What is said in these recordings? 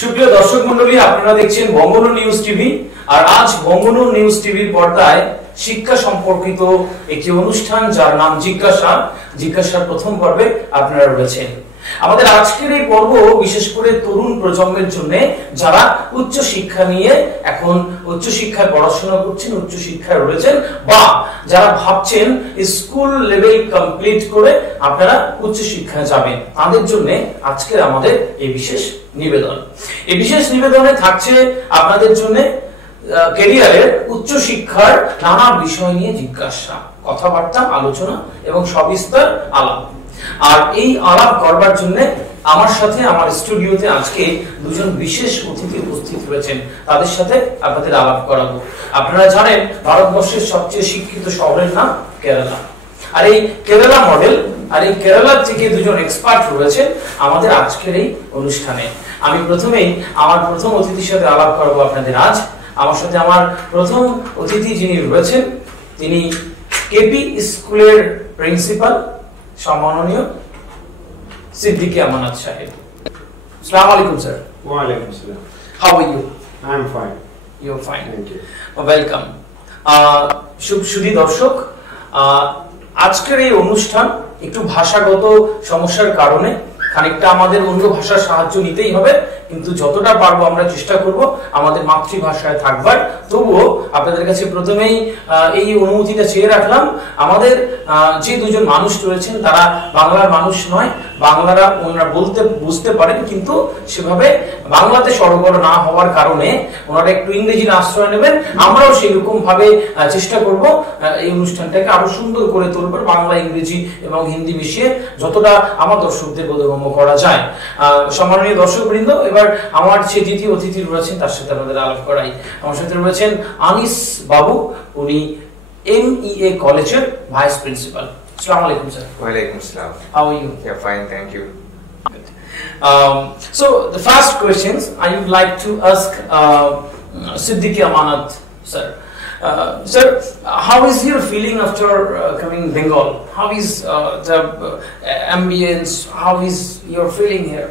সুপ্রিয় দর্শক মণ্ডলী, আপনারা দেখছেন বঙ্গবন্ধু নিউজ টিভি। আর আজ বঙ্গবন্ধু নিউজ টিভির পর্দায় শিক্ষা সম্পর্কিত একটি অনুষ্ঠান, যার নাম জিজ্ঞাসার প্রথম পর্বে আপনারা রয়েছেন। আমাদের আজকের এই পর্ব বিশেষ করে তরুণ প্রজন্মের জন্য, যারা উচ্চ শিক্ষা নিয়ে এখন উচ্চ শিক্ষায় পড়াশোনা করছেন, উচ্চ শিক্ষায় রয়েছেন, বা যারা ভাবছেন স্কুল লেভেল কমপ্লিট করে আপনারা উচ্চ শিক্ষায় যাবেন, তাদের জন্য আজকের আমাদের এই বিশেষ নিবেদন। এই বিশেষ নিবেদনে থাকছে আপনাদের জন্য ক্যারিয়ারের উচ্চ শিক্ষার নানা বিষয় নিয়ে জিজ্ঞাসা, কথাবার্তা, আলোচনা এবং সবিস্তার আলাপ। আর এই আলাপ করবার জন্য আমার সাথে আমার স্টুডিওতে আজকে দুজন বিশেষ অতিথি উপস্থিত রয়েছেন। তাদের সাথে আপনাদের আলাপ করাবো। আপনারা জানেন ভারতবর্ষের সবচেয়ে শিক্ষিত শহরের নাম কেরালা। আর এই কেরালা মডেল আর এই কেরালার থেকে দুজন এক্সপার্ট রয়েছেন আমাদের আজকের এই অনুষ্ঠানে। আমি প্রথমেই আমার প্রথম অতিথির সাথে আলাপ করাবো আপনাদের আজ। আমার সাথে আমার প্রথম অতিথি যিনি রয়েছেন, তিনি কেপি স্কুলের প্রিন্সিপাল সম্মাননীয় সিদ্দিকী আমানত সাহেব। আসসালামু আলাইকুম স্যার। ওয়া আলাইকুম আসসালাম। How are you? I am fine. You are fine, thank you. Welcome. সুধী দর্শক, আজকের এই অনুষ্ঠান একটু ভাষাগত সমস্যার কারণে খানিকটা আমাদের অন্য ভাষার সাহায্য নিতেই হবে, কিন্তু যতটা পারবো আমরা চেষ্টা করব আমাদের মাতৃভাষায় থাকবার। তবুও আপনাদের কাছে প্রথমেই এই অনুমতিটা চেয়ে রাখলাম, আমাদের যে দুজন মানুষ রয়েছেন তারা বাংলার মানুষ নয়, বাংলারা ওনারা বলতে বুঝতে পারেন, কিন্তু সেভাবে বাংলাতে সরগর না হওয়ার কারণে ওনারা একটু ইংরেজির আশ্রয় নেবেন। আমরাও সেই রকম ভাবে চেষ্টা করব এই অনুষ্ঠানটাকে আরো সুন্দর করে তুলবার, বাংলা, ইংরেজি এবং হিন্দি মিশিয়ে যতটা আমার দর্শকদের বোধগম্য করা যায়। সম্মানীয় দর্শকবৃন্দ, এবার আমার যে দ্বিতীয় অতিথি রয়েছেন তার সাথে আমাদের আলাপ করাই। আমার সাথে রয়েছেন আনিস বাবু, উনি MEA কলেজের ভাইস প্রিন্সিপাল। আসসালামু আলাইকুম sir. Wa alaikum assalam. How are you? Yeah, fine, thank you. So the first questions I would like to ask Siddiqui Amanat sir. Sir, how is your feeling after coming Bengal? How is the ambience? How is your feeling here?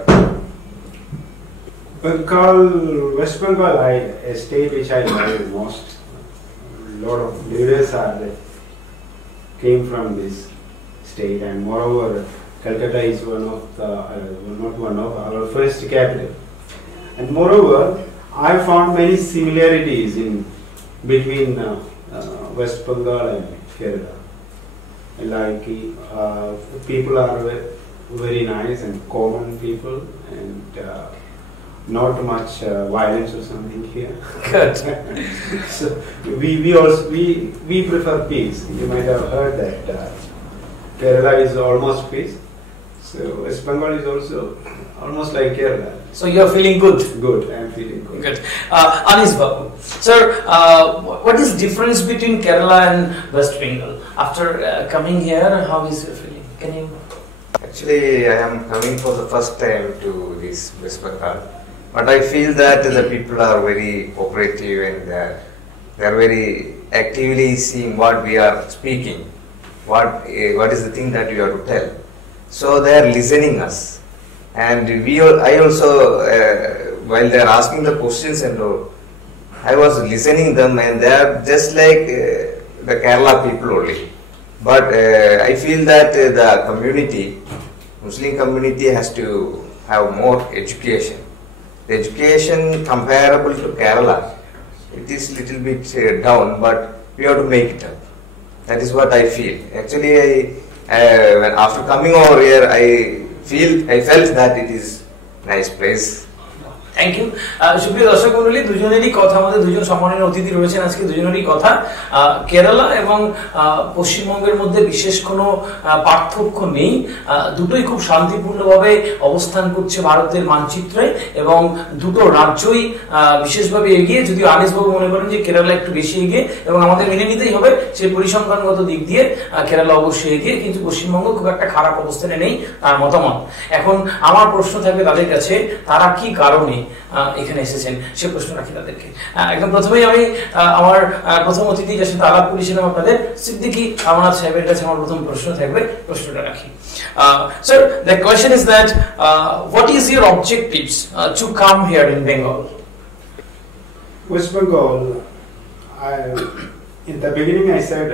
Bengal, West Bengal, a state which I like most. A lot of leaders came from this state, and moreover, Calcutta is our first capital. And moreover, I found many similarities in between West Bengal and Kerala. Like people are very nice and common people, and not much violence or something here. Good. So we prefer peace. You might have heard that Kerala is almost peace. So West Bengal is also almost like Kerala. So you are feeling good? Good, I am feeling good. Good. Anis Babu, sir, what is difference between Kerala and West Bengal? After coming here, how is your feeling? Can you? Actually, I am coming for the first time to this West Bengal, but I feel that the people are very cooperative and they are very actively seeing what we are speaking, what is the thing that we have to tell. So they are listening us, and I also while they are asking the questions and all, I was listening them, and they are just like the Kerala people only. But I feel that the community, Muslim community, has to have more education. The education comparable to Kerala, it is little bit down, but we have to make it up. That is what I feel. Actually, when after coming over here, I felt that it is nice place. Thank you. সুপ্রিয় দর্শক মন্ডলী, দুজনেরই কথা, আমাদের দুজন সম্মানীয় অতিথি রয়েছেন আজকে, দুজনেরই কথা কেরালা এবং পশ্চিমবঙ্গের মধ্যে বিশেষ কোনো পার্থক্য নেই। দুটোই খুব শান্তিপূর্ণভাবে অবস্থান করছে ভারতের মানচিত্রে, এবং দুটো রাজ্যই বিশেষভাবে এগিয়ে। যদিও আনিসবাবু মনে করেন যে কেরালা একটু বেশি এগিয়ে, এবং আমাদের মেনে নিতেই হবে সেই পরিসংখ্যানগত দিক দিয়ে কেরালা অবশ্যই এগিয়ে, কিন্তু পশ্চিমবঙ্গ খুব একটা খারাপ অবস্থানে নেই, তার মতামত। এখন আমার প্রশ্ন থাকবে তাদের কাছে, তারা কি কারণে এখানে এসেছেন সে প্রশ্ন রাখি তাদেরকে। একদম প্রথমেই আমি আমার প্রথম অতিথি যার সাথে আলাপ করেছিলাম আপনাদের সিদ্দিকী আমনাথ সাহেবের কাছে আমার প্রথম প্রশ্ন থাকবে, প্রশ্নটা রাখি। Sir, the question is that what is your objectives to come here in Bengal? West Bengal, in the beginning I said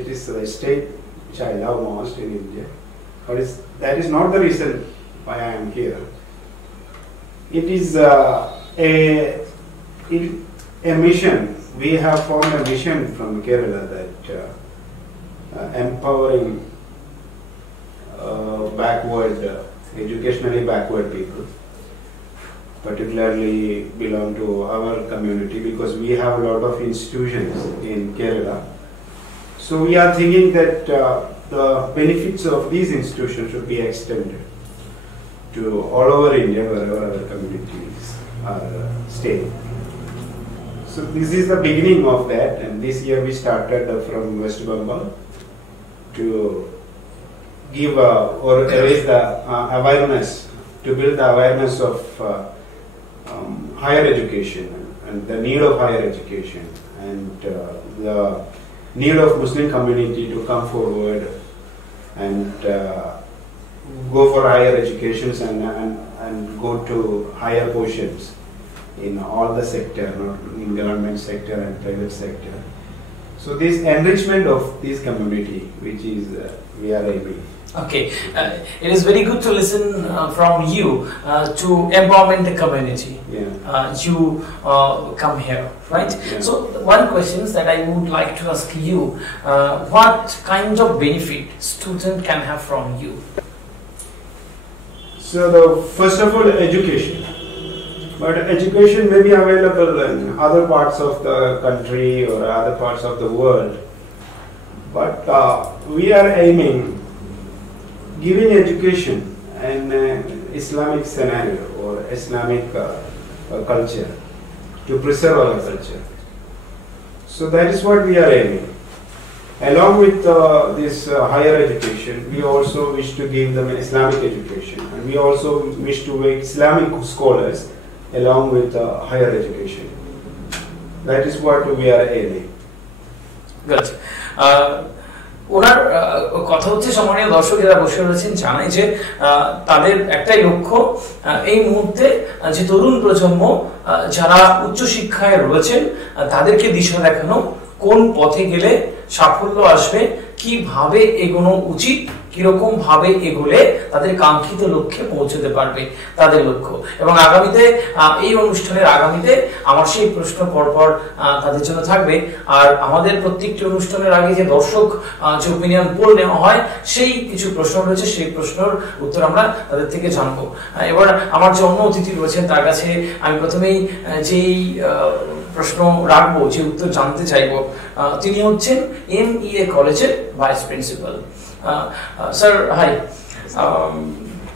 it is the state which I love most in India, but that is not the reason why I am here. It is a mission. We have formed a mission from Kerala that empowering educationally backward people, particularly belong to our community, because we have a lot of institutions in Kerala. So we are thinking that the benefits of these institutions should be extended to all over India, wherever our communities are staying. So this is the beginning of that, and this year we started from West Bengal to give or raise the awareness, to build the awareness of higher education and the need of higher education and the need of Muslim community to come forward and go for higher educations and go to higher positions in all the sector, not in government sector and private sector. So this enrichment of this community, which is we are aiming. Okay, it is very good to listen from you to empowerment the community. You come here, right? Yeah. So one question that I would like to ask you, what kind of benefit student can have from you? So first of all, education. But education may be available in other parts of the country or other parts of the world. But we are aiming giving education in Islamic scenario or Islamic culture, to preserve our culture. So that is what we are aiming. Along with this higher education, we also wish to give them Islamic education, and we also wish to make Islamic scholars along with higher education. That is what we are aiming. Good. ওনার কথা হচ্ছে সম্মানীয় দর্শক যারা বসে রয়েছেন জানে যে তাদের একটাই লক্ষ্য এই মুহূর্তে যে তরুণ প্রজন্ম যারা উচ্চ শিক্ষায় রয়েছেন তাদেরকে দিশা দেখানো, কোন পথে গেলে সাফল্য আসবে, কিভাবে এগোনো উচিত, কিরকম ভাবে এগোলে তাদের কাঙ্ক্ষিত লক্ষ্যে পৌঁছতে পারবে, তাদের লক্ষ্য। এবং আগামীতে এই অনুষ্ঠানের আগামীতে আমার সেই প্রশ্ন পরপর তাদের জন্য থাকবে। আর আমাদের প্রত্যেকটি অনুষ্ঠানের আগে যে দর্শক যে ওপিনিয়ন পোল নেওয়া হয় সেই কিছু প্রশ্ন রয়েছে, সেই প্রশ্নের উত্তর আমরা তাদের থেকে জানবো। এবার আমার যে অন্য অতিথি রয়েছেন তার কাছে আমি প্রথমেই যেই প্রশ্ন রাখবো, যে উত্তর জানতে চাইবো, তিনি হচ্ছেন MEA কলেজের vice principal. Sir, hi.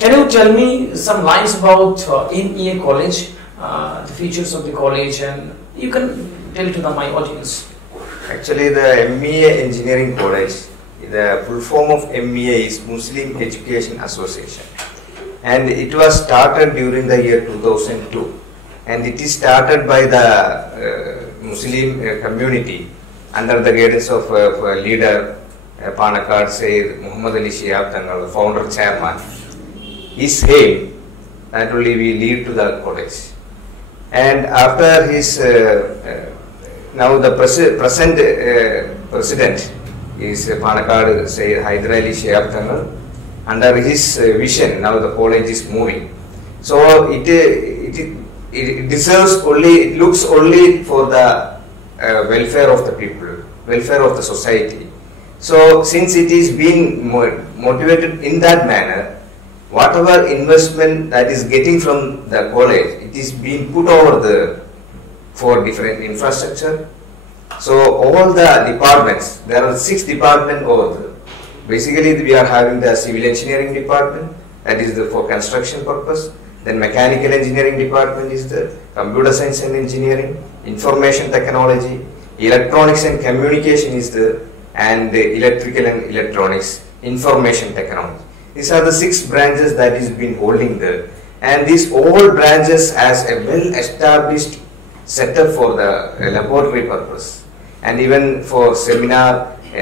Can you tell me some lines about MEA College, the features of the college, and you can tell to my audience. Actually, the MEA Engineering College, the full form of MEA is Muslim Education Association, and it was started during the year 2002, and it is started by the Muslim community under the guidance of leader Panakkad Sayyid Muhammad Ali Shihab Thangal, the founder chairman. His aim that only we lead to the college, and after his now the present president is Panakkad Sayyid Hyder Ali Shihab Thangal. Under his vision, now the college is moving. So it deserves only, it looks only for the welfare of the people, welfare of the society. So since it is being motivated in that manner, whatever investment that is getting from the college, it is being put over for different infrastructure. So all the departments, there are 6 departments over there. Basically we are having the civil engineering department, that is for construction purpose. Then mechanical engineering department is there, computer science and engineering, information technology, electronics and communication is there, and electrical and electronics, information technology. These are the 6 branches that is been holding there. and these all branches has a well-established setup for the laboratory purpose, and even for seminar,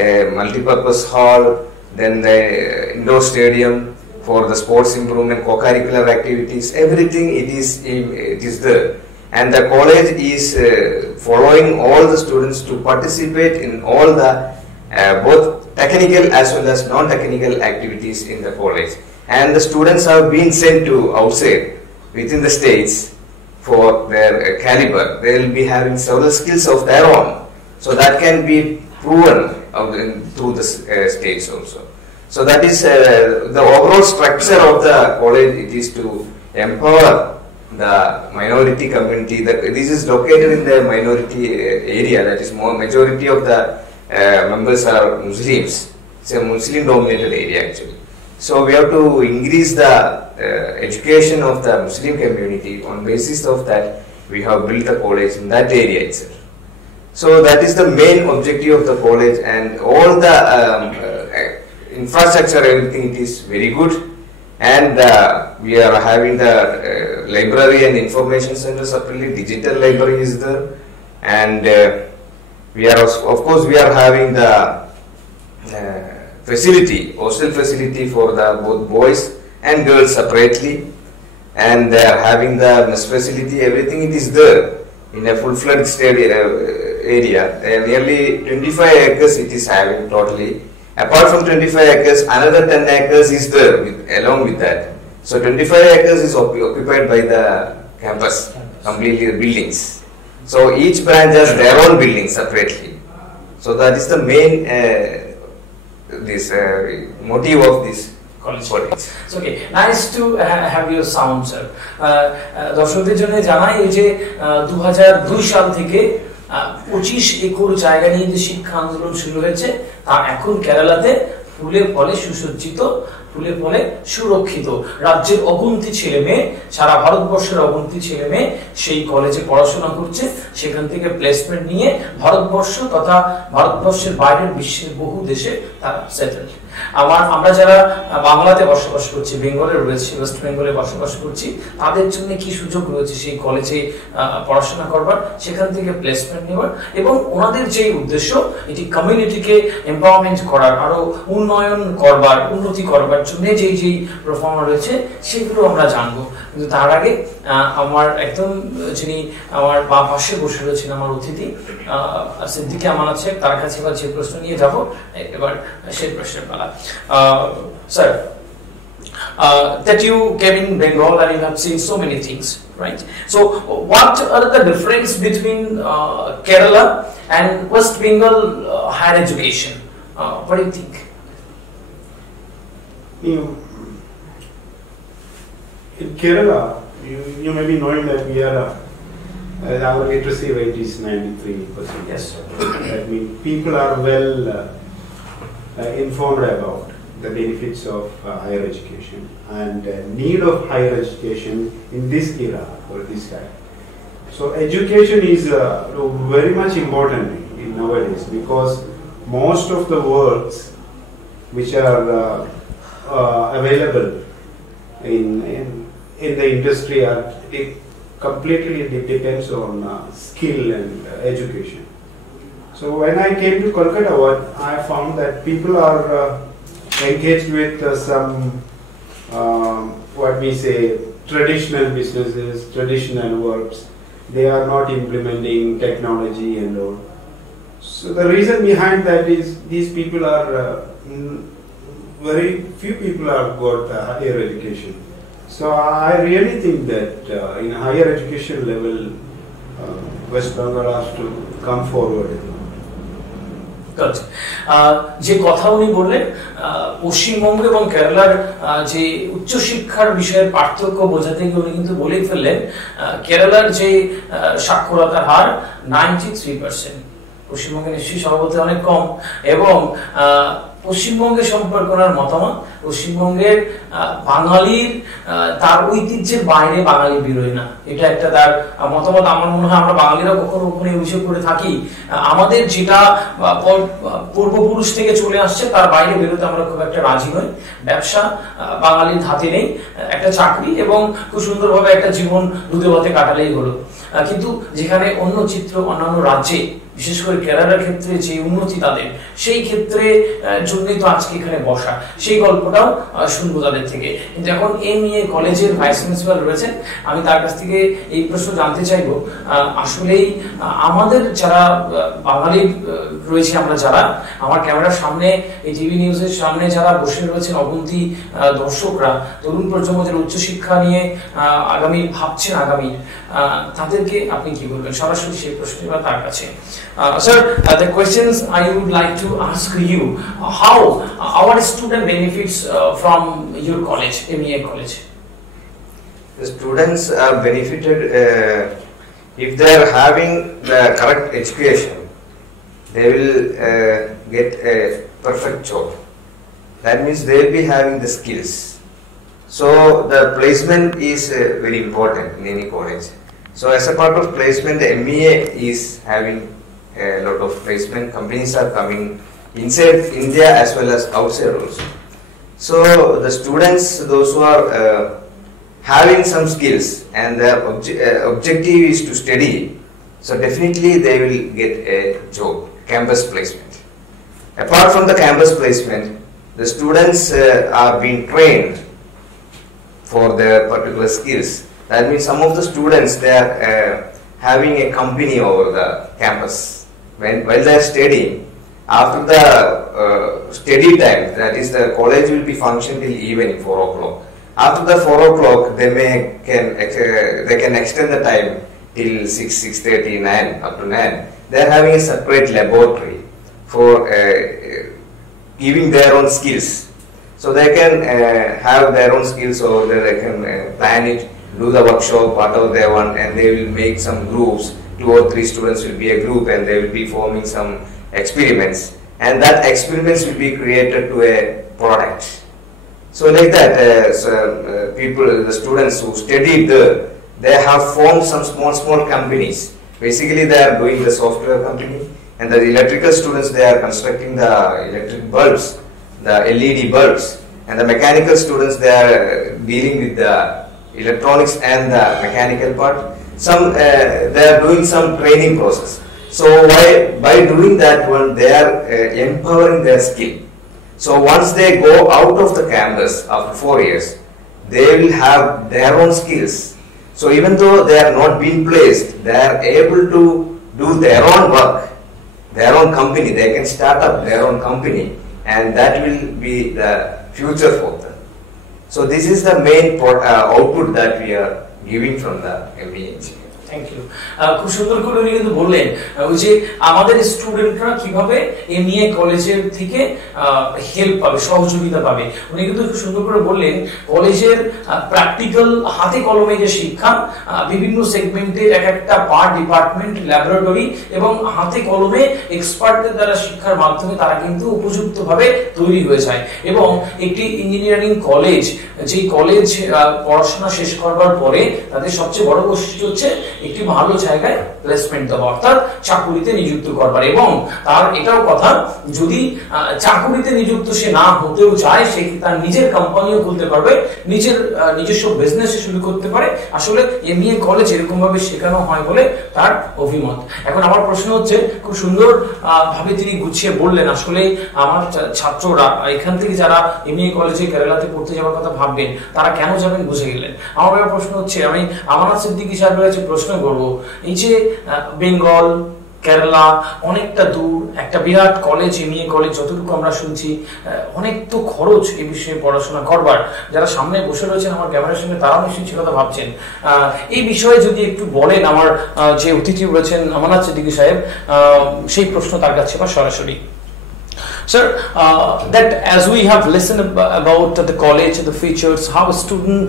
a multi-purpose hall, then the indoor stadium for the sports improvement, co-curricular activities, everything it is there, and the college is following all the students to participate in all the both technical as well as non-technical activities in the college, and the students have been sent to outside within the states for their caliber. They will be having several skills of their own, so that can be proven through the states also. So that is the overall structure of the college. It is to empower the minority community. This is located in the minority area, that is more majority of the members are Muslims. It's a Muslim dominated area actually. So we have to increase the education of the Muslim community. On basis of that, we have built a college in that area itself. So that is the main objective of the college, and all the infrastructure, everything, it is very good, and we are having the library and information center separately. Digital library is there, and we are of course we are having the facility, hostel facility for the both boys and girls separately, and they are having the mess facility. Everything it is there in a full-fledged area. Nearly 25 acres it is having totally. Apart from 25 acres, another 10 acres is there along with that. So 25 acres is occupied by the campus, completely the buildings. So each branch has their own buildings separately. So that is the main motive of this college. It's okay. Nice to have your sound, sir. দর্শকদের জন্য জানাই এই যে 2002 সাল থেকে 25 একর জায়গা নিয়ে যে শিক্ষা আন্দোলন শুরু হয়েছে তা এখন কেরালাতে ফুলে ফলে সুসজ্জিত, ফুলে ফলে সুরক্ষিত। রাজ্যের অগুন্তি ছেলে মেয়ে, সারা ভারতবর্ষের অগুন্তি ছেলে মেয়ে সেই কলেজে পড়াশোনা করছে, সেখান থেকে প্লেসমেন্ট নিয়ে ভারতবর্ষ তথা ভারতবর্ষের বাইরের বিশ্বের বহু দেশে তারা সেটেল। আমরা যারা বাংলাতে বসবাস করছি, বেঙ্গলে রয়েছে, ওয়েস্ট বেঙ্গলে বসবাস করছি, তাদের জন্য কি সুযোগ রয়েছে সেই কলেজে পড়াশোনা করবার, সেখান থেকে প্লেসমেন্ট নেবার, এবং ওনাদের যে উদ্দেশ্য এটি কমিউনিটিকে এম্পাওয়ারমেন্ট করার, আরো উন্নয়ন করবার, উন্নতি করবার জন্য যেই যেই প্রফর্মা রয়েছে সেগুলো আমরা জানবো। কিন্তু তার আগে আমার একদম যিনি আমার বা পাশে বসে রয়েছেন আমার অতিথি সিদ্দিক আমানত শেখ, তার কাছে এবার যে প্রশ্ন নিয়ে যাব এবার সেই প্রশ্নের পালা। Sir, that you came in Bengal and you have seen so many things, right? So what are the difference between Kerala and West Bengal higher education? What do you think? In Kerala, you may be knowing that we are our literacy rate is 93%. Yes. That means people are well informed about the benefits of higher education and need of higher education in this era or this time. So education is very much important in nowadays, because most of the works which are available in the industry are completely depends on skill and education. So when I came to Kolkata, I found that people are engaged with some what we say traditional businesses, traditional works. They are not implementing technology and all. So the reason behind that is these people are very few people have got higher education. So I really think that in higher education level, West Bengal has to come forward. যে কথা উনি বললেন, পশ্চিমবঙ্গ এবং কেরালার যে উচ্চশিক্ষার বিষয়ের পার্থক্য বোঝাতে গিয়ে উনি কিন্তু বলেই ফেললেন কেরালার যে সাক্ষরতার হার 93%, পশ্চিমবঙ্গে নিশ্চয়ই সর্বত্র অনেক কম, এবং পশ্চিমবঙ্গের সম্পর্কে ওনার মতামত, পশ্চিমবঙ্গের বাঙালির তার ঐতিহ্যের বাইরে বাঙালি বেরোয় না, এটা একটা তার মতামত। আমার মনে হয় আমরা বাঙালিরা কখনো কখনো অভিযোগ করে থাকি আমাদের যেটা পূর্বপুরুষ থেকে চলে আসছে তার বাইরে বেরোতে আমরা খুব একটা রাজি নই। ব্যবসা বাঙালির ধাতে নেই, একটা চাকরি এবং খুব সুন্দরভাবে একটা জীবন দুধে ভাতে কাটালেই হলো। কিন্তু যেখানে অন্য চিত্র অন্যান্য রাজ্যে, বিশেষ করে কেরালার ক্ষেত্রে যে উন্নতি তাদের, সেই ক্ষেত্রে জন্যই তো আজকে এখানে বসা, সেই গল্পটাও শুনবো তাদের থেকে। কিন্তু এখন MA কলেজের ভাইস প্রিন্সিপাল রয়েছেন, আমি তার কাছ থেকে এই প্রশ্ন জানতে চাইবো, আসলেই আমাদের যারা বাঙালি রয়েছে, আমরা যারা আমার ক্যামেরার সামনে, এই টিভি নিউজের সামনে যারা বসে রয়েছেন অগুন্তি দর্শকরা, তরুণ প্রজন্মদের উচ্চশিক্ষা নিয়ে আগামী ভাবছেন, আগামী তাদেরকে আপনি কি বলবেন? সরাসরি সেই প্রশ্নটা তার কাছে। Sir, the questions I would like to ask you, how our student benefits from your college, MA college? The students are benefited if they are having the correct education. They will get a perfect job. That means they will be having the skills. So the placement is very important in any college. So as a part of placement, the MEA is having a lot of placement. Companies are coming inside India as well as outside also. So the students, those who are having some skills and their objective is to study, so definitely they will get a job, campus placement. Apart from the campus placement, the students are being trained for their particular skills. That means some of the students, they are having a company over the campus. While they are studying, after the study time, that is the college will be functioning till evening 4 o'clock. After the 4 o'clock, they can extend the time till 6:30, 9, up to 9. They are having a separate laboratory for giving their own skills. So they can have their own skills over there. They can plan it, do the workshop, whatever they want, and they will make some groups. 2 or 3 students will be a group, and they will be forming some experiments, and that experiments will be created to a product. So like that, people, the students who studied there, they have formed some small companies. Basically, they are doing the software company, and the electrical students, they are constructing the electric bulbs, the LED bulbs, and the mechanical students, they are dealing with the electronics and the mechanical part. Some they are doing some training process. So by doing that one, they are empowering their skill. So once they go out of the campus after 4 years, they will have their own skills. So even though they are not being placed, they are able to do their own work, their own company. They can start up their own company, and that will be the future for them. So this is the main output that we are giving from the MBA engineering. Thank you. খুব সুন্দর করে উনি কিন্তু বললেন ওই যে আমাদের স্টুডেন্টরা কিভাবে MA কলেজের থেকে হেল্প পাবে, সহযোগিতা পাবে। উনি কিন্তু খুব সুন্দর করে বললেন কলেজের প্র্যাকটিক্যাল হাতে কলমে যে শিক্ষা, বিভিন্ন সেগমেন্টের এক একটা পার্ট, ডিপার্টমেন্ট, ল্যাবরেটরি এবং হাতে কলমে এক্সপার্টদের দ্বারা শিক্ষার মাধ্যমে তারা কিন্তু উপযুক্তভাবে তৈরি হয়ে যায়। এবং একটি ইঞ্জিনিয়ারিং কলেজ, যেই কলেজ পড়াশোনা শেষ করবার পরে তাদের সবচেয়ে বড় বৈশিষ্ট্য হচ্ছে একটি ভালো জায়গায় প্লেসমেন্ট দেওয়া, অর্থাৎ চাকুরিতে নিযুক্ত করবার। এবং তার এটাও কথা, যদি চাকুরিতে নিযুক্ত সে না হতেও চায়, সে তার নিজের কোম্পানিও খুলতে পারবে, নিজস্ব বিজনেস শুরু করতে পারে। আসলে MA কলেজ এরকম ভাবে শেখানো হয় বলে তার অভিমত। এখন আমার প্রশ্ন হচ্ছে, খুব সুন্দর ভাবে তিনি গুছিয়ে বললেন, আসলে আমার ছাত্ররা এখান থেকে যারা MA কলেজে কেরালাতে পড়তে যাওয়ার কথা ভাববেন, তারা কেন যাবেন বুঝে গেলেন। আমার প্রশ্ন হচ্ছে, আমি আমানত সিদ্দিকী সাহেবের কাছে প্রশ্ন করবো, এই যে বেঙ্গল, কেরালা অনেকটা দূর, একটা বিরাট কলেজ, MA কলেজ যতটুকু আমরা শুনছি, অনেক তো খরচ এই বিষয়ে পড়াশোনা করবার। যারা সামনে বসে রয়েছেন আমার ক্যামেরার সঙ্গে, তারাও নিশ্চয়ই সে কথা ভাবছেন। এই বিষয়ে যদি একটু বলেন, আমার যে অতিথি রয়েছেন আমানত সিদ্দিকী সাহেব, সেই প্রশ্ন তার কাছে বা সরাসরি। Sir, that as we have listened about the college, the features, how a student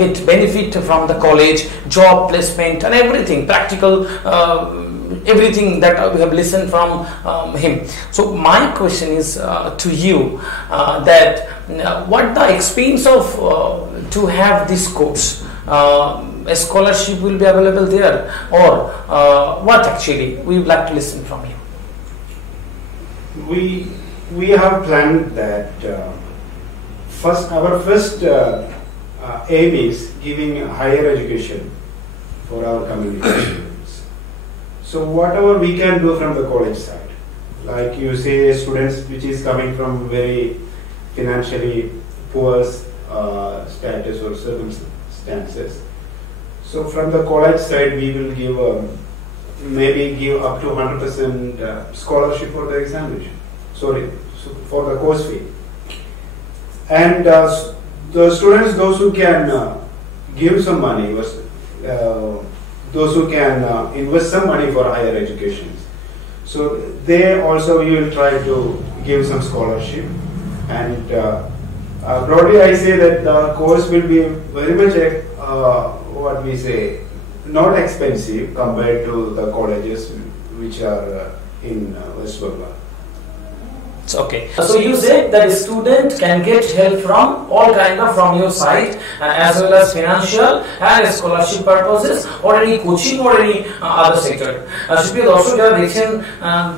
get benefit from the college, job placement and everything, practical everything that we have listened from him. So my question is to you that what the expense of to have this course, a scholarship will be available there, or what actually we would like to listen from you. We have planned that our first aim is giving higher education for our community students. So whatever we can do from the college side, like you say, students which is coming from very financially poor status or circumstances. So from the college side, we will give maybe give up to 100% scholarship for the examination. Sorry, for the course fee. And the students, those who can give some money, those who can invest some money for higher education. So they also we will try to give some scholarship. And broadly, I say that the course will be very much what we say, not expensive compared to the colleges which are in West Bengal. Okay. So you said that a student can get help from all kind of from your side, as well as financial and scholarship purposes, or any coaching or any other sector. সুপ্রিয় দর্শক যারা দেখছেন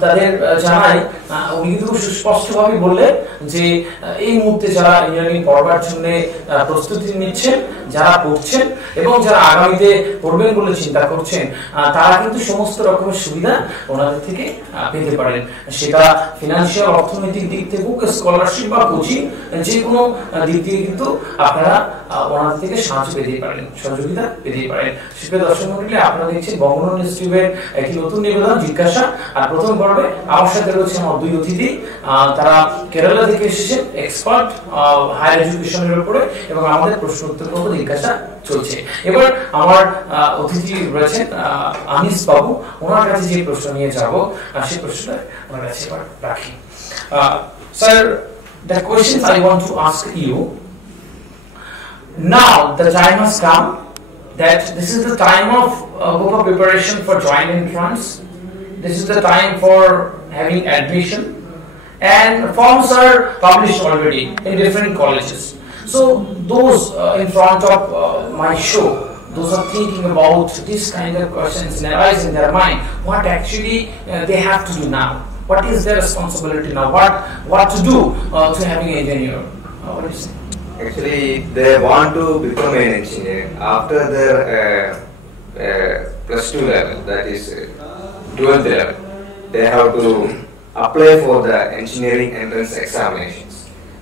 তাদের জানাই উনি কিন্তু সুস্পষ্টভাবে বললেন যে এই মুহূর্তে যারা ইঞ্জিনিয়ারিং পড়বার জন্য প্রস্তুতি নিচ্ছেন, যারা পড়ছেন এবং যারা আগামীতে পড়বেন বলে চিন্তা করছেন, তারা কিন্তু সমস্ত রকমের সুবিধা ওনাদের থেকে পেতে পারেন। সেটা ফিনান্সিয়াল অর্থনৈতিক দিক থেকে হোক, স্কলারশিপ বা কোচিং, যে কোনো দিক থেকে কিন্তু আপনারা ওনাদের থেকে সাহায্য পেতে পারেন, সহযোগিতা পেতে পারেন। সুপ্রিয় দর্শক মণ্ডলী, আপনারা দেখছেন বঙ্গবন্ধু ইনস্টিটিউটের একটি নতুন নিবেদন জিজ্ঞাসা। আর প্রথম পর্বে আমার সাথে রয়েছে আমার দুই অতিথি, তারা কেরালা থেকে এসেছেন, এক্সপার্ট হায়ার এডুকেশনের উপরে, এবং আমাদের প্রশ্ন উত্তর পর্ব জিজ্ঞাসা চলছে। এবার আমার অতিথি রয়েছেন আনিস বাবু, ওনার কাছে যে প্রশ্ন নিয়ে যাব সেই প্রশ্নটা ওনার কাছে এবার রাখি। Sir, the questions I want to ask you, now the time has come that this is the time of book preparation for joint entrance. This is the time for having admission, and forms are published already in different colleges. So those in front of my show, those are thinking about this kind of questions and arise in their mind. What actually they have to do now? What is their responsibility now? What to do to having an engineer? What do you say? Actually, they want to become an engineer after their plus 2 level, that is 12th level. They have to apply for the engineering entrance examinations.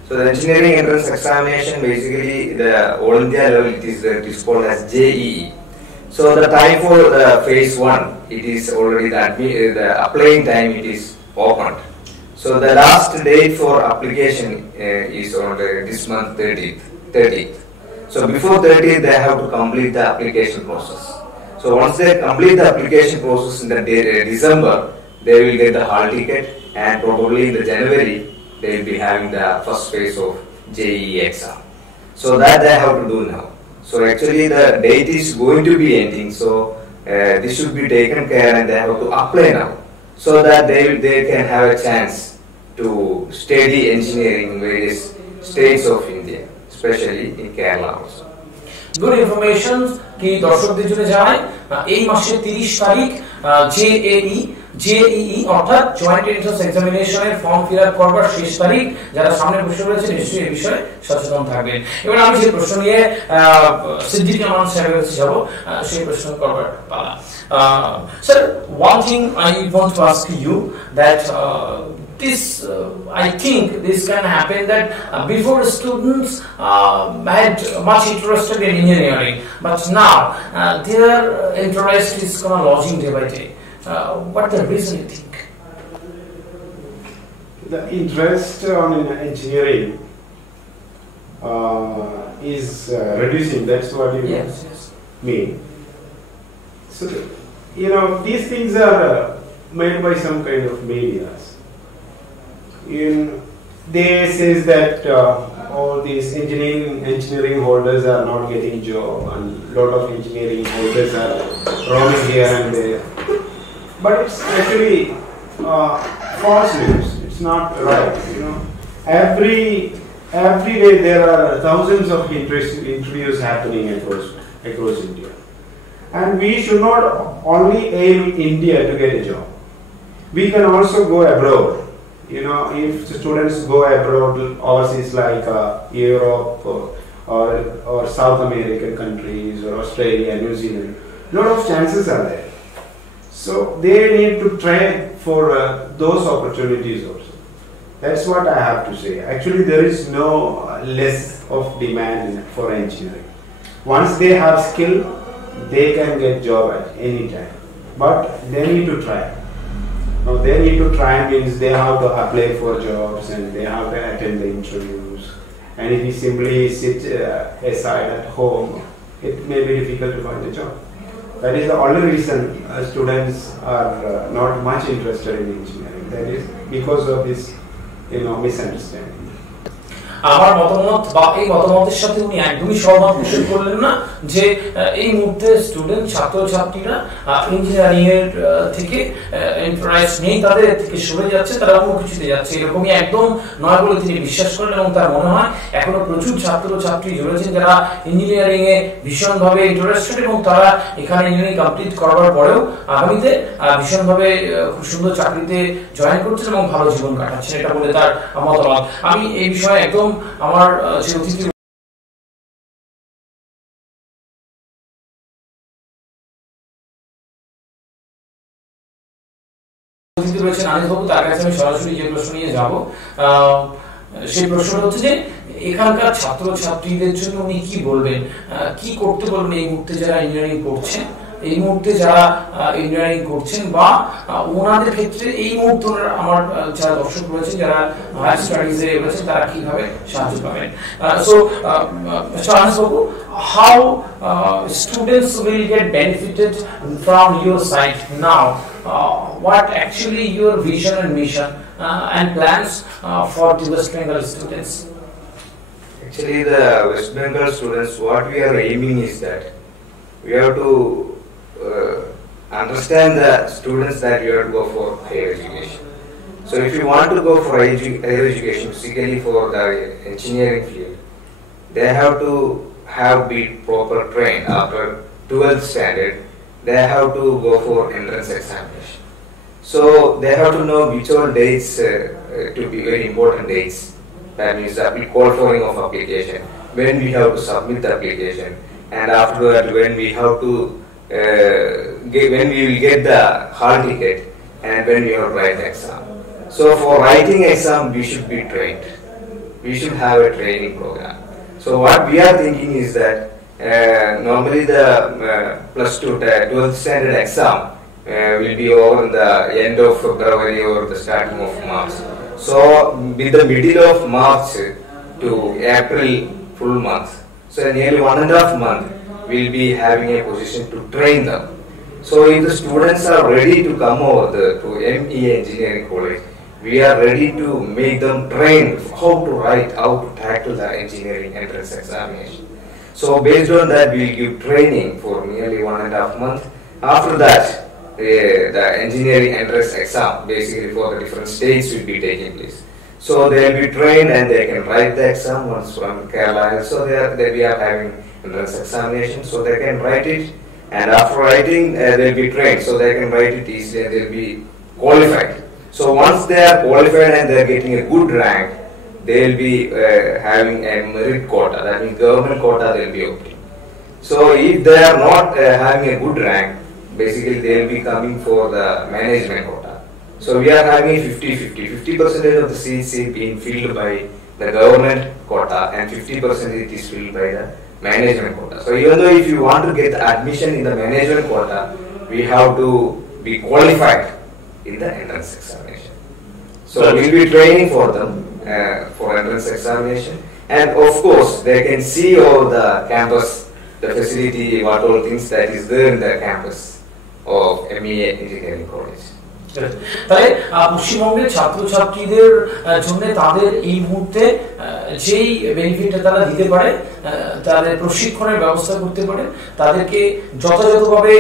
So the engineering entrance examination, basically the all India level, it is called as JEE. So the time for phase 1, it is already the applying time, it is opened. So the last date for application is on this month 30th. So before 30th, they have to complete the application process. So once they complete the application process in the December, they will get the hall ticket, and probably in the January they will be having the first phase of JEE exam. So that they have to do now. So actually the date is going to be ending. So this should be taken care, and they have to apply now, so that they can have a chance to study engineering in various states of India, especially in Kerala also. Good information কি দর্শকদের জন্য জানাই, এই মাসের 30 তারিখ JEE অর্থাৎ joint entrance এক্সামিনেশনের form fill up করবার শেষ তারিখ। যারা সামনে বসে রয়েছে নিশ্চয়ই এই বিষয়ে সচেতন থাকবেন। এবার আমি যে প্রশ্ন নিয়ে সিদ্দিক আমান সাহেবের কাছে যাব, সেই প্রশ্ন করবার পালা। Sir, one thing I want to ask you that this I think this can happen that before students had much interested in engineering, but now their interest is kind of losing day by day. What the reason you think? The interest on engineering is reducing. That's what you mean. So, these things are made by some kind of medias. They says that all these engineering holders are not getting job, and lot of engineering holders are roaming here and there. but it's actually false news. It's not right. Every day there are thousands of interviews happening across India, and we should not only aim India to get a job. We can also go abroad. If the students go abroad overseas like Europe or South American countries or Australia, New Zealand, a lot of chances are there. So they need to try for those opportunities also. That's what I have to say. Actually, there is no less of demand for engineering. Once they have skill, they can get job at any time. But they need to try. Now they need to try means they have to apply for jobs and they have to attend the interviews. And if you simply sit aside at home, it may be difficult to find a job. That is the only reason students are not much interested in engineering. That is because of this, misunderstanding. আমার মতামত বা এই মতামতের সাথে উনি একদমই সহমত পোষণ করলেন না যে এই মুহূর্তে স্টুডেন্ট ছাত্রছাত্রীরা ইঞ্জিনিয়ারিং এর থেকে ইন্টারেস্ট নেই, তাদের থেকে সরে যাচ্ছে, তারা অন্য কিছুতে যাচ্ছে, এরকমই একদম নয় বলে তিনি বিশ্বাস করেন। এবং তার মনে হয় এখনো প্রচুর ছাত্রছাত্রী রয়েছেন যারা ইঞ্জিনিয়ারিং এ ভীষণভাবে ইন্টারেস্টেড এবং তারা এখানে ইঞ্জিনিয়ারিং কমপ্লিট করার পরেও আগামীতে ভীষণভাবে খুব সুন্দর চাকরিতে জয়েন করছেন এবং ভালো জীবন কাটাচ্ছেন, এটা বলে তার মতামত। আমি এই বিষয়ে একদম আমার যে অতিথি রয়েছেন আনিস বাবু, তার কাছে আমি সরাসরি যে প্রশ্ন নিয়ে যাব সেই প্রশ্নটা হচ্ছে যে এখানকার ছাত্রছাত্রীদের জন্য উনি কি বলবেন, কি করতে বলবেন এই মুহূর্তে যারা ইঞ্জিনিয়ারিং করছেন, এই মুহূর্তে যারা ইঞ্জিনিয়ারিং করছেন বা ওনাদের ক্ষেত্রে এই মুহূর্তে আমার যারা দর্শক রয়েছেন যারা হায়ার স্টাডিজে রয়েছেন তারা কিভাবে সাহায্য পাবেন। সো আনিস বাবু, how students will get benefited from your side now? What actually your vision and mission and plans for the West Bengal students? Actually, the West Bengal students, what we are aiming is that we have to understand the students that you have to go for higher education. So if you want to go for higher education, basically for the engineering field, they have to be proper trained after 12th standard. They have to go for entrance examination. So they have to know which all dates to be very important dates. That means the call for of application, when we have to submit the application, and after that when we have to when we will get the hall ticket and when we have to write the exam. So for writing exam we should be trained. We should have a training program. So what we are thinking is that normally the plus 2 12th standard exam will be over in the end of February or the starting of March. So with the middle of March to April full month, so nearly 1.5 months we'll be having a position to train them. So if the students are ready to come over to ME Engineering College, we are ready to make them train how to write, how to tackle the engineering entrance examination. So based on that, we will give training for nearly 1.5 months. After that, the engineering entrance exam, basically for the different states, will be taking place. So they will be trained and they can write the exam once from Kerala. So we are having entrance examination, so they can write it. And after writing, they will be trained, so they can write it easily and they will be qualified. So once they are qualified and they are getting a good rank, they will be having a merit quota, that means government quota they will be obtaining. So if they are not having a good rank, basically they will be coming for the management quota. So we are having 50-50. 50% of the seats is being filled by the government quota and 50% is filled by the management quota. So even though if you want to get admission in the management quota, we have to be qualified in the entrance examination. So we will be training for them for entrance examination, and of course they can see all the campus, the facility, what all things that is there in the campus of MEA Engineering College. তাহলে পশ্চিমবঙ্গের ছাত্রছাত্রীদের জন্য তাদের এই মুহূর্তে যেই বেনিফিটটা তারা দিতে পারে, তাদের প্রশিক্ষণের ব্যবস্থা করতে পারে, তাদেরকে যথাযথভাবে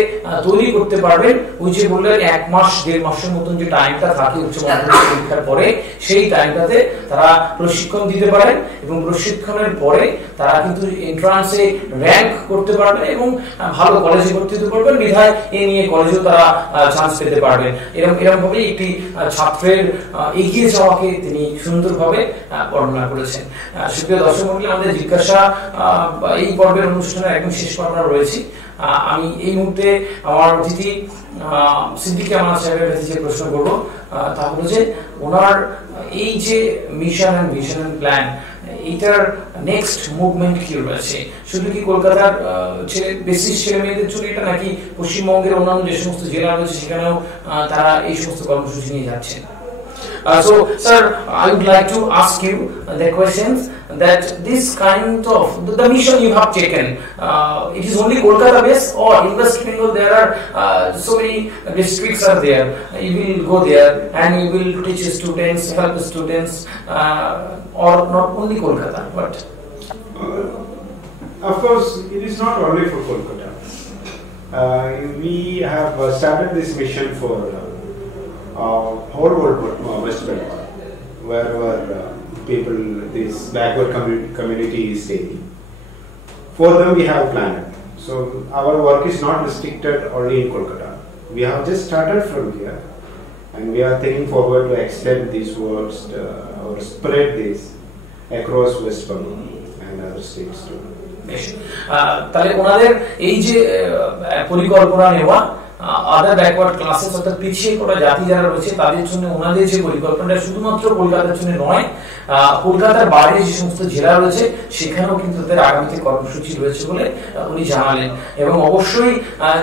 তৈরি করতে পারবেন। ওই যে বললেন 1 মাস 1.5 মাসের মতন যে টাইমটা থাকে উচ্চ মাধ্যমিক পরীক্ষার পরে, সেই টাইমটাতে তারা প্রশিক্ষণ দিতে পারেন এবং প্রশিক্ষণের পরে তারা কিন্তু এন্ট্রান্সে র্যাঙ্ক করতে পারবেন এবং ভালো কলেজে ভর্তি হতে পারবেন, বিধায় এ নিয়ে কলেজেও তারা চান্স পেতে পারবেন। এরকম ভাবে একটি ছাত্রের এগিয়ে যাওয়াকে তিনি সুন্দরভাবে বর্ণনা করেছেন। সুপ্রিয় দর্শক মণ্ডলী, আমাদের জিজ্ঞাসা এই পর্বের অনুষ্ঠানের একদম শেষ পর্যায়ে রয়েছি। আমি এই মুহূর্তে আমার অতিথি সিদ্দিক কামাল সাহেবের কাছে যে প্রশ্ন করব তা হলো যে ওনার এই যে mission and vision and plan, এটার নেক্সট মুভমেন্ট কি রয়েছে? শুধু কি কলকাতার বেসিস ছেলে মেয়েদের জন্য এটা, নাকি পশ্চিমবঙ্গের অন্যান্য যে সমস্ত জেলা রয়েছে সেখানেও তারা এই সমস্ত কর্মসূচি নিয়ে যাচ্ছেন? So, sir, I would like to ask you the questions that this kind of the mission you have taken, it is only Kolkata based, or in West Bengal there are so many districts are there. You will go there and you will teach students, help the students, or not only Kolkata, but of course it is not only for Kolkata. We have started this mission for whole world, West Bengal, wherever people, this backward community is staying. For them we have planned. So our work is not restricted only in Kolkata. We have just started from here, and we are thinking forward to extend these works or spread this across West Bengal and other states too. তাহলে ওনাদের এই যে পরিকল্পনা নেওয়া, আদার backward classes অর্থাৎ পিছিয়ে পড়া জাতি যারা রয়েছে তাদের জন্য ওনাদের যে পরিকল্পনাটা শুধুমাত্র কলকাতার জন্য নয়, কলকাতার বাইরে যে সমস্ত জেলা রয়েছে সেখানেও কিন্তু তাদের আগামীতে কর্মসূচি রয়েছে বলে উনি জানালেন। এবং অবশ্যই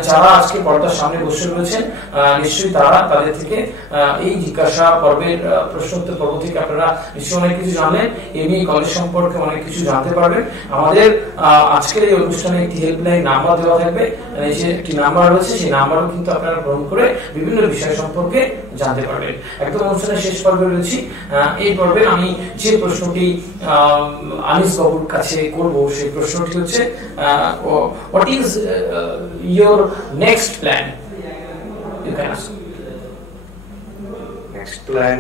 যারা আজকে পর্দার সামনে বসে রয়েছেন নিশ্চয়ই তারা তাদের থেকে এই জিজ্ঞাসা পর্বের প্রশ্নোত্তর পর্ব থেকে আপনারা নিশ্চয়ই অনেক কিছু জানলেন, এমনি কলেজ সম্পর্কে অনেক কিছু জানতে পারবেন। আমাদের আজকের এই অনুষ্ঠানে একটি হেল্পলাইন নাম্বার দেওয়া থাকবে, যে একটি নাম্বার রয়েছে সেই নাম্বারও কিন্তু আপনারা গ্রহণ করে বিভিন্ন বিষয় সম্পর্কে জানতে পারবেন। একদম অনুষ্ঠানের শেষ পর্বে রয়েছি। এই পর্বে আমি যে প্রশ্নটি আনিস বাবুর কাছে করব সেই প্রশ্নটি হচ্ছে, what is your next plan? You can ask. Next plan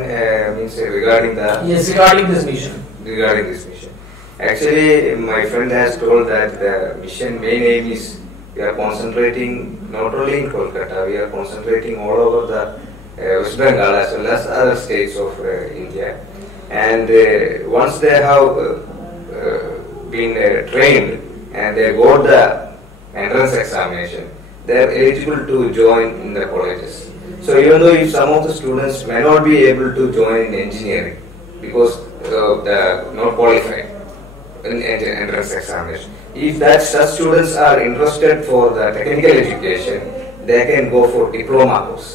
means regarding the regarding this mission. Regarding this mission, actually, my friend has told that the mission main aim is we are concentrating not only in Kolkata, we are concentrating all over the West Bengal as well as other states of India. And once they have been trained and they got the entrance examination, they are eligible to join in the colleges. So even though if some of the students may not be able to join in engineering because they are not qualified in entrance examination, if such students are interested for the technical education, they can go for diploma course.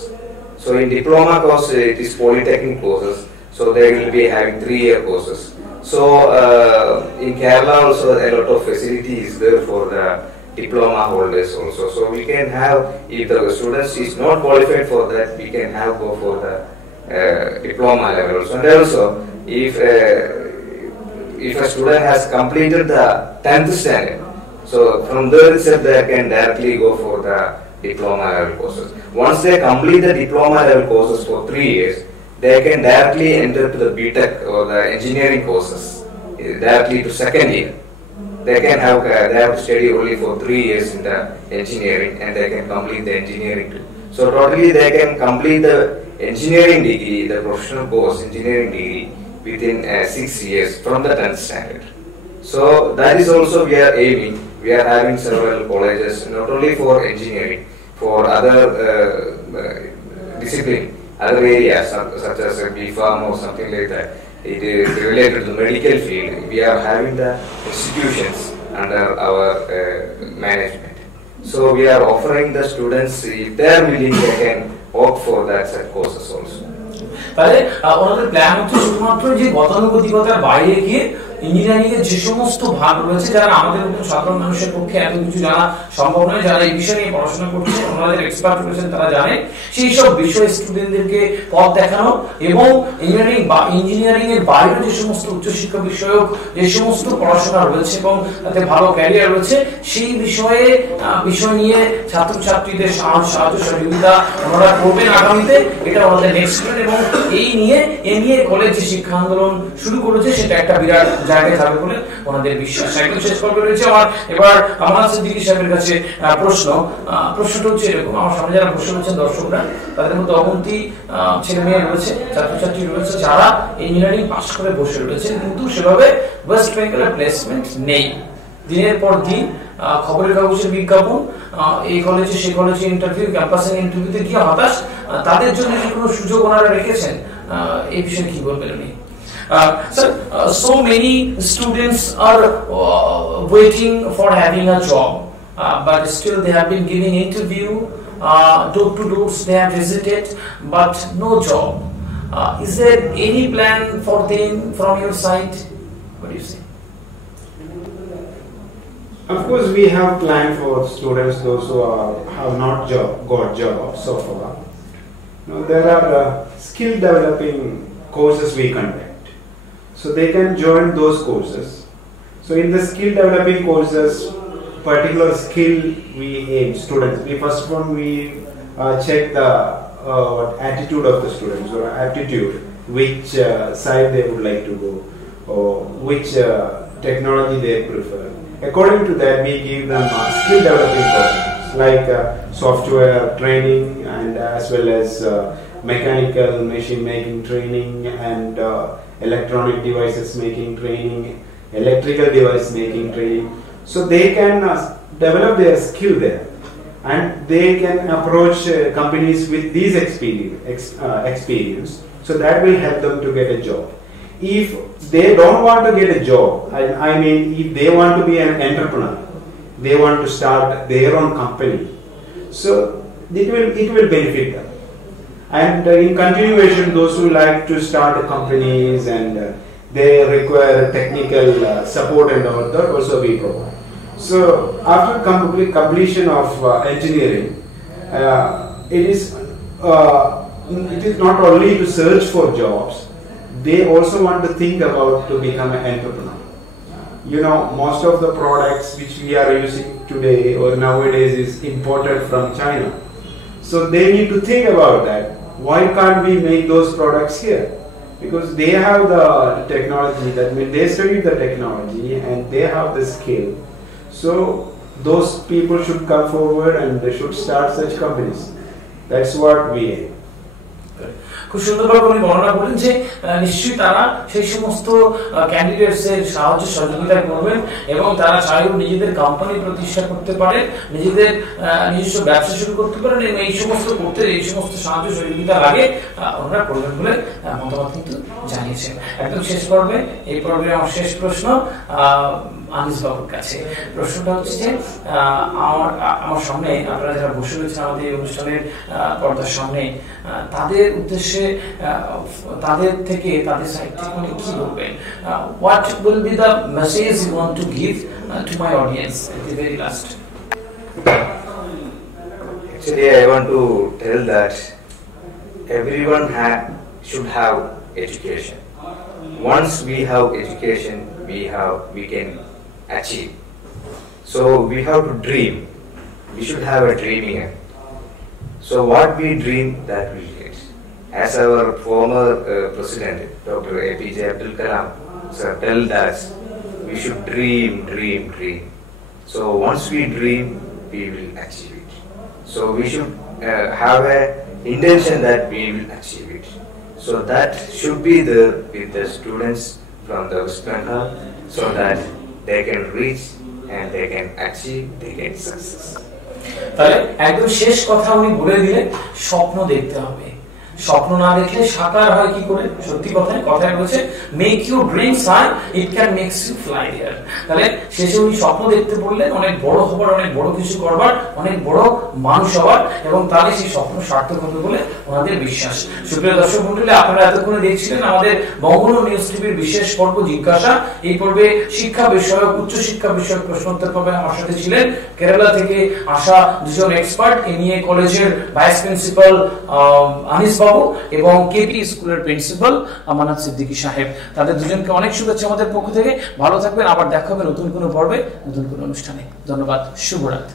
So in diploma course it is polytechnic courses, so they will be having 3-year courses. So in Kerala also a lot of facility is there for the diploma holders also. So we can have, if the students is not qualified for that, we can have go for the diploma level. And also if a student has completed the 10th standard, so from there itself they can directly go for the diploma level courses. Once they complete the diploma level courses for 3 years, they can directly enter to the BTech or the engineering courses directly to second year. They have to study only for 3 years in the engineering, and they can complete the engineering too. So totally they can complete the engineering degree, the professional course engineering degree within 6 years from the 10th standard. So that is also we are aiming. We are having several colleges not only for engineering, for other discipline, other areas such as B.Pharm or something like that. It is related to the medical field. We are having the institutions under our management. So we are offering the students, if they are willing, they can opt for that such courses also. তাহলে ওনাদের প্ল্যান হচ্ছে শুধুমাত্র যে গতানুগতিকতার বাইরে গিয়ে ইঞ্জিনিয়ারিং এর যে সমস্ত ভাগ রয়েছে, যারা আমাদের মতো সাধারণ মানুষের পক্ষে এত কিছু জানা সম্ভব নয়, যারা এই বিষয় নিয়ে পড়াশোনা করছে, ওনাদের এক্সপার্ট রয়েছেন, তারা জানে সেই সব বিষয় স্টুডেন্টদেরকে পথ দেখানো এবং ইঞ্জিনিয়ারিং এর বাইরে যে সমস্ত উচ্চশিক্ষা বিষয়ক যে সমস্ত পড়াশোনা রয়েছে এবং তাতে ভালো ক্যারিয়ার রয়েছে, সেই বিষয় নিয়ে ছাত্রছাত্রীদের সাহায্য সহযোগিতা ওনারা করবেন আগামীতে। এটা ওনাদের নেক্সট প্ল্যান এবং এই নিয়ে কলেজ যে শিক্ষা আন্দোলন শুরু করেছে সেটা একটা বিরাট জায়গায় থাকবে বলে ওনাদের বিশ্বাস। একদম শেষ পর্বে রয়েছে এবার আমার সিদ্দিকী সাহেবের কাছে প্রশ্নটা হচ্ছে এরকম, আমার সামনে যারা বসে রয়েছেন দর্শকরা, তাদের মধ্যে অগন্তি ছেলে মেয়ে রয়েছে, ছাত্রছাত্রী রয়েছে যারা ইঞ্জিনিয়ারিং পাস করে বসে রয়েছে, কিন্তু সেভাবে ওয়েস্ট বেঙ্গলের প্লেসমেন্ট নেই। দিনের পর দিন খবরের কাগজের বিজ্ঞাপন, এই কলেজে সেই কলেজে ইন্টারভিউ, ক্যাম্পাসের ইন্টারভিউতে গিয়ে হতাশ, তাদের জন্য কি কোনো সুযোগ ওনারা রেখেছেন? এই বিষয়ে কি বলবেন উনি? Sir, so many students are waiting for having a job, but still they have been giving interview, door to doors they have visited, but no job. Is there any plan for them from your side? What do you say? Of course, we have planned for students, those who have not got jobs so far. Now, there are skill developing courses we conduct. So they can join those courses. So in the skill developing courses, particular skill we aim students. First of all, we check the attitude of the students or aptitude, which side they would like to go, or which technology they prefer. According to that, we give them skill developing programs like software training and as well as mechanical machine making training and electronic devices making training, electrical device making training. So they can develop their skill there and they can approach companies with these experience. So that will help them to get a job. If they don't want to get a job, I mean if they want to be an entrepreneur, they want to start their own company, so it will benefit them. And in continuation, those who like to start companies and they require technical support and all that also we provide. So after completion of engineering, it is not only to search for jobs, they also want to think about to become an entrepreneur. You know, most of the products which we are using today or nowadays is imported from China. So they need to think about that. Why can't we make those products here? Because they have the technology, that means they study the technology and they have the skill. So those people should come forward and they should start such companies. That's what we aim. খুব সুন্দরভাবে উনি বর্ণনা করেন যে নিশ্চয়ই তারা সেই সমস্ত ক্যান্ডিডেটস এর সাহায্য সহযোগিতা করবেন এবং তারা চাইলেও নিজেদের কোম্পানি প্রতিষ্ঠা করতে পারে, নিজেদের নিজস্ব ব্যবসা শুরু করতে পারেন এবং এই সমস্ত করতে এই সমস্ত সাহায্য সহযোগিতা লাগে ওনারা করবেন বলে মতামত কিন্তু জানিয়েছেন। একদম শেষ পর্বে, এই পর্বে আমার শেষ প্রশ্ন আনিস বাবুর কাছে। প্রশ্নটা হচ্ছে যে আমার সামনে আপনারা যারা বসে রয়েছেন আমাদের এই অনুষ্ঠানের পর্দার সামনে, তাদের উদ্দেশ্যে তাদের সাইড থেকে উনি কি বলবেন? What will be the message you want to give to my audience at the very last? Actually, I want to tell that everyone should have education. Once we have education, we can achieve. So we have to dream. We should have a dreaming. So what we dream, that we get. As our former president, Dr. APJ Abdul Kalam, sir, tell us we should dream. So once we dream, we will achieve it. So we should have a intention that we will achieve it. So that should be there with the students from the West Bengal, so that they can reach and they can achieve, they get success. তাহলে একদম শেষ কথা উনি বলে দিলেন, স্বপ্ন দেখতে হবে। স্বপ্ন না দেখলে সাকার হয় কি করে? সত্যি কথায় বলছে make your dreams high, it can makes you fly here. তাহলে শেষে উনি স্বপ্ন দেখতে বললেন অনেক বড় হবার, অনেক বড় কিছু করবার, অনেক বড় মানুষ হবার, এবং তাহলে সেই স্বপ্ন সার্থক হবে বলে ওনাদের বিশ্বাস। সুপ্রিয় দর্শক মন্ডলী, আপনারা এতক্ষণে দেখছিলেন আমাদের বঙ্গবন্ধু নিউজ টিভির বিশেষ পর্ব জিজ্ঞাসা। এই পর্বে শিক্ষা বিষয়ক, উচ্চশিক্ষা বিষয়ক প্রশ্নোত্তর পর্বে আমার সাথে ছিলেন কেরালা থেকে আসা দুজন এক্সপার্ট, এনইএ কলেজের ভাইস প্রিন্সিপাল আনিস বাবু এবং কেপি স্কুলের প্রিন্সিপাল আমানত সিদ্দিকী সাহেব। তাদের দুজনকে অনেক শুভেচ্ছা আমাদের পক্ষ থেকে। ভালো থাকবেন, আবার দেখা হবে নতুন কোনো পর্বে, নতুন কোনো অনুষ্ঠানে। ধন্যবাদ, শুভরাত্রি।